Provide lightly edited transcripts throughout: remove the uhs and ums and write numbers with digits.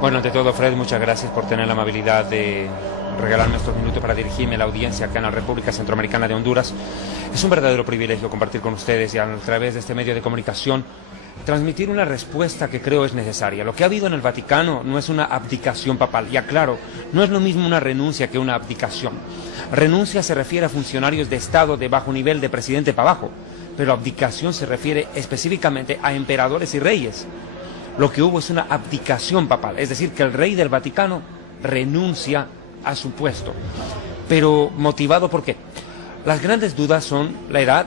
Bueno, ante todo, Fred, muchas gracias por tener la amabilidad de regalarme estos minutos para dirigirme a la audiencia acá en la República Centroamericana de Honduras. Es un verdadero privilegio compartir con ustedes y a través de este medio de comunicación transmitir una respuesta que creo es necesaria. Lo que ha habido en el Vaticano no es una abdicación papal, y aclaro, no es lo mismo una renuncia que una abdicación. Renuncia se refiere a funcionarios de Estado de bajo nivel, de presidente para abajo, pero abdicación se refiere específicamente a emperadores y reyes. Lo que hubo es una abdicación papal, es decir, que el rey del Vaticano renuncia a su puesto. Pero ¿motivado por qué? Las grandes dudas son la edad,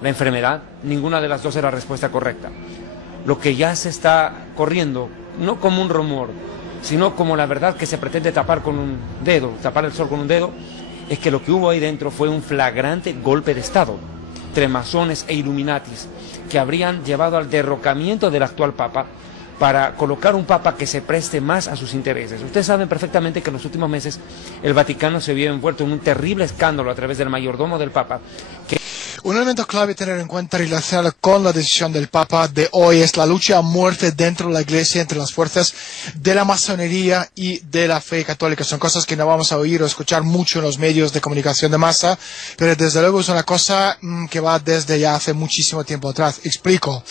la enfermedad. Ninguna de las dos es la respuesta correcta. Lo que ya se está corriendo, no como un rumor, sino como la verdad que se pretende tapar con un dedo, tapar el sol con un dedo, es que lo que hubo ahí dentro fue un flagrante golpe de Estado entre masones e illuminatis que habrían llevado al derrocamiento del actual Papa para colocar un Papa que se preste más a sus intereses. Ustedes saben perfectamente que en los últimos meses el Vaticano se vio envuelto en un terrible escándalo a través del mayordomo del Papa. Un elemento clave a tener en cuenta relacionado con la decisión del Papa de hoy es la lucha a muerte dentro de la Iglesia entre las fuerzas de la masonería y de la fe católica. Son cosas que no vamos a oír o escuchar mucho en los medios de comunicación de masa, pero desde luego es una cosa que va desde ya hace muchísimo tiempo atrás. Explico.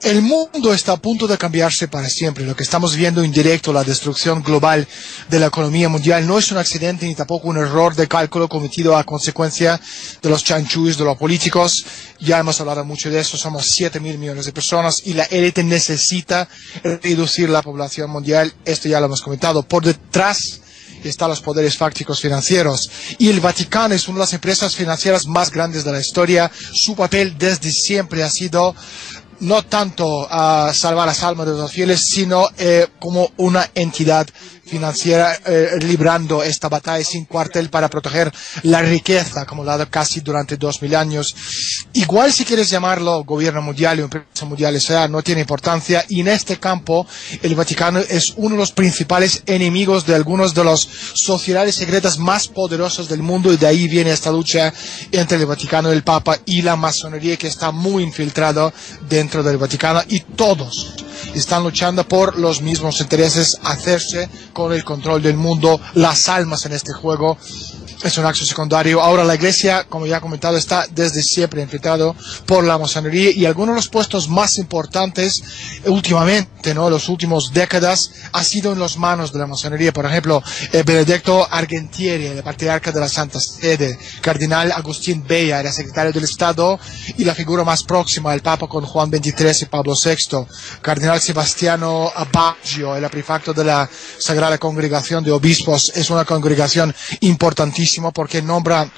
El mundo está a punto de cambiarse para siempre. Lo que estamos viendo en directo, la destrucción global de la economía mundial, no es un accidente ni tampoco un error de cálculo cometido a consecuencia de los chanchullos de los políticos. Ya hemos hablado mucho de eso, somos 7.000 millones de personas y la élite necesita reducir la población mundial, esto ya lo hemos comentado. Por detrás están los poderes fácticos financieros y el Vaticano es una de las empresas financieras más grandes de la historia. Su papel desde siempre ha sido no tanto a salvar las almas de los fieles, sino como una entidad financiera librando esta batalla sin cuartel para proteger la riqueza acumulada casi durante 2000 años. Igual si quieres llamarlo gobierno mundial o empresa mundial, sea, no tiene importancia, y en este campo el Vaticano es uno de los principales enemigos de algunos de los sociedades secretas más poderosos del mundo, y de ahí viene esta lucha entre el Vaticano, el Papa y la masonería, que está muy infiltrado dentro del Vaticano, y todos están luchando por los mismos intereses, hacerse con el control del mundo. Las almas en este juego es un acto secundario. Ahora la Iglesia, como ya he comentado, está desde siempre infiltrado por la masonería, y algunos de los puestos más importantes últimamente, ¿no?, los últimos décadas, ha sido en las manos de la masonería. Por ejemplo, Benedetto Argentieri, el patriarca de la Santa Sede, Cardenal Agustín Bella, era secretario del Estado y la figura más próxima al Papa con Juan XXIII y Pablo VI. Cardenal Sebastiano Baggio, el prefecto de la Sagrada Congregación de Obispos, es una congregación importantísima porque nombra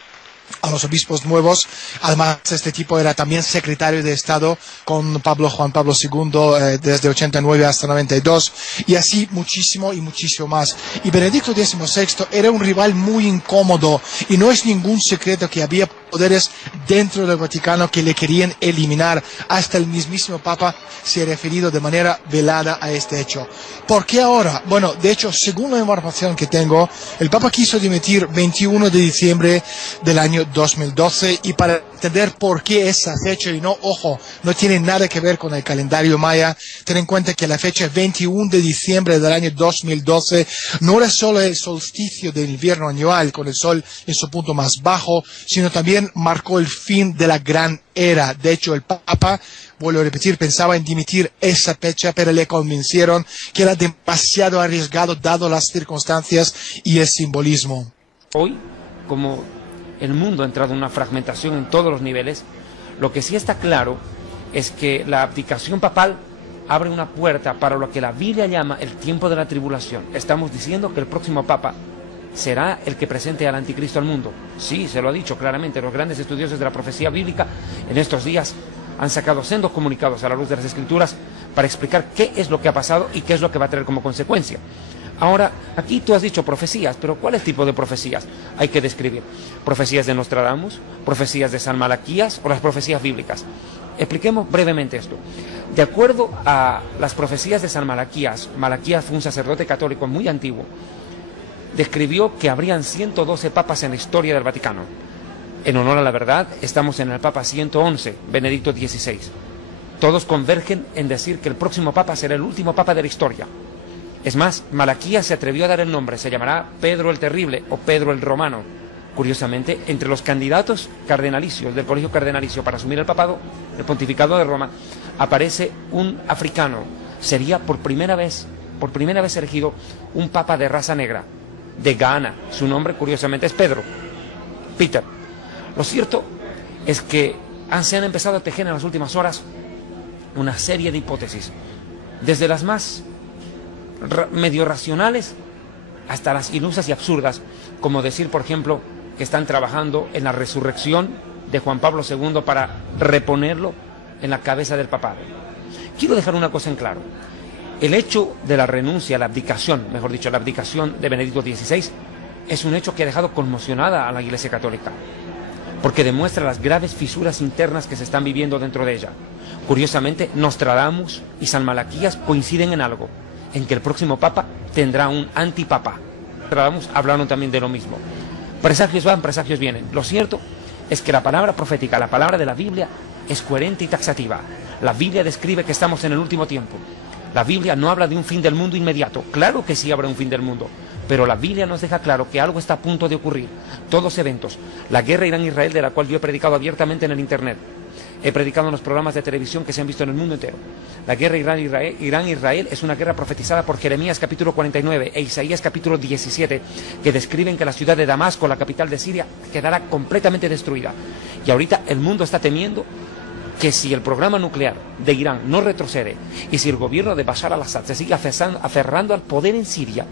a los obispos nuevos. Además, este tipo era también secretario de Estado con Juan Pablo II desde 89 hasta 92, y así muchísimo y muchísimo más. Y Benedicto XVI era un rival muy incómodo, y no es ningún secreto que había poderes dentro del Vaticano que le querían eliminar. Hasta el mismísimo Papa se ha referido de manera velada a este hecho. ¿Por qué ahora? Bueno, de hecho, según la información que tengo, el Papa quiso dimitir 21 de diciembre del año 2012, y para entender por qué esa fecha, y no, ojo, no tiene nada que ver con el calendario maya, ten en cuenta que la fecha 21 de diciembre del año 2012 no era solo el solsticio del invierno anual con el sol en su punto más bajo, sino también marcó el fin de la gran era. De hecho, el Papa, vuelvo a repetir, pensaba en dimitir esa fecha, pero le convencieron que era demasiado arriesgado dado las circunstancias y el simbolismo. Hoy, como el mundo ha entrado en una fragmentación en todos los niveles, lo que sí está claro es que la abdicación papal abre una puerta para lo que la Biblia llama el tiempo de la tribulación. Estamos diciendo que el próximo Papa será el que presente al anticristo al mundo. Sí, se lo ha dicho claramente. Los grandes estudiosos de la profecía bíblica en estos días han sacado sendos comunicados a la luz de las Escrituras para explicar qué es lo que ha pasado y qué es lo que va a traer como consecuencia. Ahora, aquí tú has dicho profecías, pero ¿cuál es el tipo de profecías hay que describir? ¿Profecías de Nostradamus? ¿Profecías de San Malaquías? ¿O las profecías bíblicas? Expliquemos brevemente esto. De acuerdo a las profecías de San Malaquías, Malaquías fue un sacerdote católico muy antiguo, describió que habrían 112 papas en la historia del Vaticano. En honor a la verdad, estamos en el Papa 111, Benedicto XVI. Todos convergen en decir que el próximo Papa será el último Papa de la historia. Es más, Malaquías se atrevió a dar el nombre, se llamará Pedro el Terrible o Pedro el Romano. Curiosamente, entre los candidatos cardenalicios del Colegio Cardenalicio para asumir el papado, el pontificado de Roma, aparece un africano. Sería por primera vez elegido un papa de raza negra, de Ghana. Su nombre, curiosamente, es Pedro, Peter. Lo cierto es que se han empezado a tejer en las últimas horas una serie de hipótesis, desde las más medio racionales hasta las ilusas y absurdas, como decir, por ejemplo, que están trabajando en la resurrección de Juan Pablo II para reponerlo en la cabeza del papado. Quiero dejar una cosa en claro. El hecho de la renuncia, la abdicación, mejor dicho, la abdicación de Benedicto XVI es un hecho que ha dejado conmocionada a la Iglesia Católica, porque demuestra las graves fisuras internas que se están viviendo dentro de ella. Curiosamente, Nostradamus y San Malaquías coinciden en algo, en que el próximo Papa tendrá un antipapa. Nostradamus hablaron también de lo mismo. Presagios van, presagios vienen. Lo cierto es que la palabra profética, la palabra de la Biblia, es coherente y taxativa. La Biblia describe que estamos en el último tiempo. La Biblia no habla de un fin del mundo inmediato. Claro que sí habrá un fin del mundo, pero la Biblia nos deja claro que algo está a punto de ocurrir. Todos eventos. La guerra Irán-Israel, de la cual yo he predicado abiertamente en el Internet. He predicado en los programas de televisión que se han visto en el mundo entero. La guerra Irán-Israel es una guerra profetizada por Jeremías capítulo 49 e Isaías capítulo 17, que describen que la ciudad de Damasco, la capital de Siria, quedará completamente destruida. Y ahorita el mundo está temiendo que si el programa nuclear de Irán no retrocede y si el gobierno de Bashar al-Assad se sigue aferrando al poder en Siria,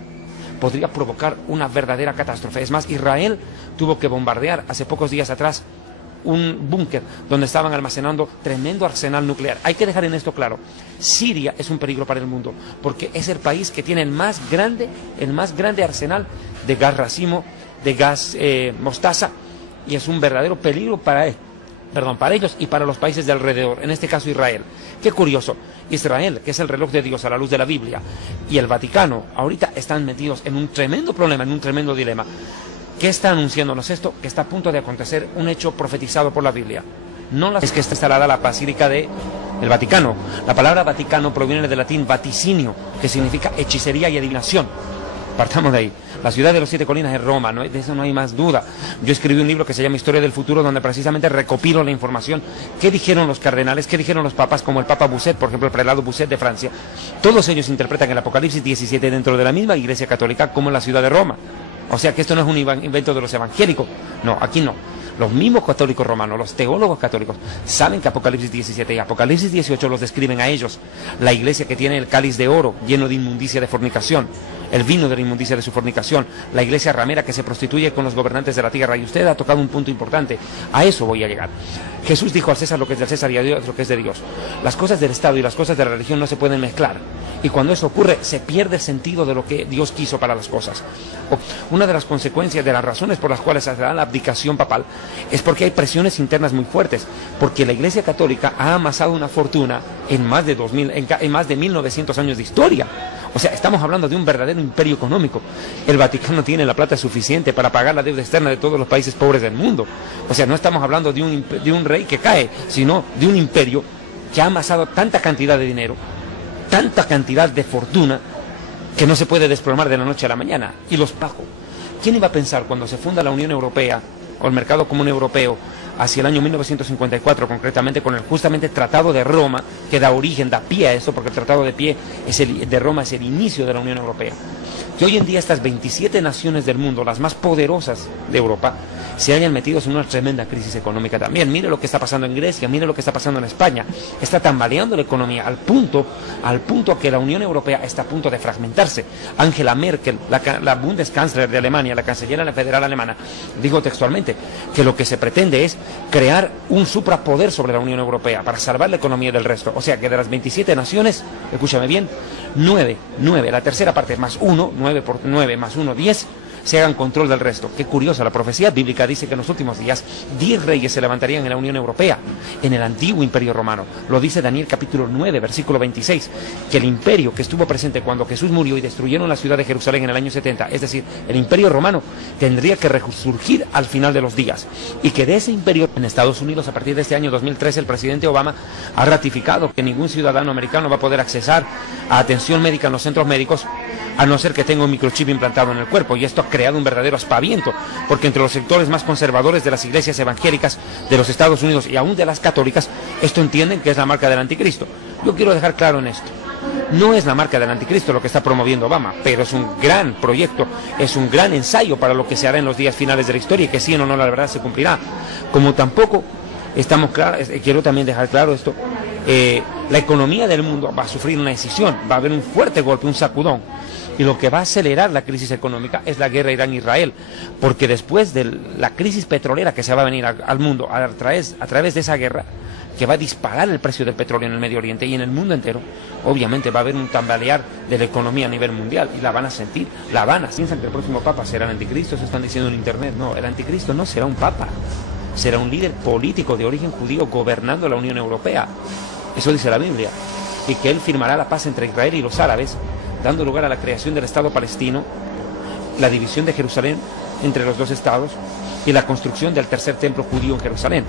podría provocar una verdadera catástrofe. Es más, Israel tuvo que bombardear hace pocos días atrás un búnker donde estaban almacenando tremendo arsenal nuclear. Hay que dejar en esto claro, Siria es un peligro para el mundo, porque es el país que tiene el más grande arsenal de gas racimo, de gas mostaza, y es un verdadero peligro para ellos y para los países de alrededor, en este caso Israel. Qué curioso, Israel, que es el reloj de Dios a la luz de la Biblia, y el Vaticano ahorita están metidos en un tremendo problema, en un tremendo dilema. ¿Qué está anunciándonos esto? Que está a punto de acontecer un hecho profetizado por la Biblia. Es que está instalada la Basílica del Vaticano. La palabra Vaticano proviene del latín vaticinio, que significa hechicería y adivinación. Partamos de ahí. La ciudad de los 7 colinas es Roma, ¿no? De eso no hay más duda. Yo escribí un libro que se llama Historia del Futuro, donde precisamente recopilo la información. ¿Qué dijeron los cardenales? ¿Qué dijeron los papas? Como el Papa Busset, por ejemplo, el prelado Busset de Francia. Todos ellos interpretan el Apocalipsis 17 dentro de la misma Iglesia Católica como en la ciudad de Roma. O sea que esto no es un invento de los evangélicos. No, aquí no. Los mismos católicos romanos, los teólogos católicos, saben que Apocalipsis 17 y Apocalipsis 18 los describen a ellos. La iglesia que tiene el cáliz de oro lleno de inmundicia de fornicación, el vino de la inmundicia de su fornicación, la iglesia ramera que se prostituye con los gobernantes de la tierra. Y usted ha tocado un punto importante. A eso voy a llegar. Jesús dijo al César lo que es del César y a Dios lo que es de Dios. Las cosas del Estado y las cosas de la religión no se pueden mezclar. Y cuando eso ocurre, se pierde el sentido de lo que Dios quiso para las cosas. Una de las consecuencias, de las razones por las cuales se da la abdicación papal, es porque hay presiones internas muy fuertes. Porque la Iglesia Católica ha amasado una fortuna en más de 1900 años de historia. O sea, estamos hablando de un verdadero imperio económico. El Vaticano tiene la plata suficiente para pagar la deuda externa de todos los países pobres del mundo. O sea, no estamos hablando de un rey que cae, sino de un imperio que ha amasado tanta cantidad de dinero, tanta cantidad de fortuna, que no se puede desplomar de la noche a la mañana. Y los bajos. ¿Quién iba a pensar cuando se funda la Unión Europea o el Mercado Común Europeo hacia el año 1954, concretamente con el justamente Tratado de Roma, que da pie a esto, porque el Tratado de Roma es el inicio de la Unión Europea, que hoy en día estas 27 naciones del mundo, las más poderosas de Europa, se hayan metido en una tremenda crisis económica también? Mire lo que está pasando en Grecia, mire lo que está pasando en España. Está tambaleando la economía al punto que la Unión Europea está a punto de fragmentarse. Angela Merkel, la Bundeskanzler de Alemania, la canciller federal alemana, dijo textualmente que lo que se pretende es crear un suprapoder sobre la Unión Europea para salvar la economía del resto. O sea que de las 27 naciones, escúchame bien, 9, la tercera parte más 1, 9 por 9 más 1, 10, se hagan control del resto. Qué curiosa, la profecía bíblica dice que en los últimos días 10 reyes se levantarían en la Unión Europea, en el antiguo imperio romano. Lo dice Daniel capítulo 9, versículo 26, que el imperio que estuvo presente cuando Jesús murió y destruyeron la ciudad de Jerusalén en el año 70, es decir, el imperio romano, tendría que resurgir al final de los días. Y que de ese imperio, en Estados Unidos, a partir de este año 2013, el presidente Obama ha ratificado que ningún ciudadano americano va a poder accesar a atención médica en los centros médicos a no ser que tenga un microchip implantado en el cuerpo, y esto ha creado un verdadero aspaviento, porque entre los sectores más conservadores de las iglesias evangélicas de los Estados Unidos y aún de las católicas, esto entienden que es la marca del anticristo. Yo quiero dejar claro en esto: no es la marca del anticristo lo que está promoviendo Obama, pero es un gran proyecto, es un gran ensayo para lo que se hará en los días finales de la historia, y que sí o no, la verdad, se cumplirá. Como tampoco estamos claros, quiero también dejar claro esto, la economía del mundo va a sufrir una decisión, va a haber un fuerte golpe, un sacudón, y lo que va a acelerar la crisis económica es la guerra Irán-Israel, porque después de la crisis petrolera que se va a venir al mundo a través de esa guerra, que va a disparar el precio del petróleo en el Medio Oriente y en el mundo entero, obviamente va a haber un tambalear de la economía a nivel mundial, y la van a sentir, piensan que el próximo papa será el anticristo, eso están diciendo en internet. No, el anticristo no será un papa, será un líder político de origen judío gobernando la Unión Europea, eso dice la Biblia, y que él firmará la paz entre Israel y los árabes, dando lugar a la creación del Estado palestino, la división de Jerusalén entre los dos estados y la construcción del tercer templo judío en Jerusalén.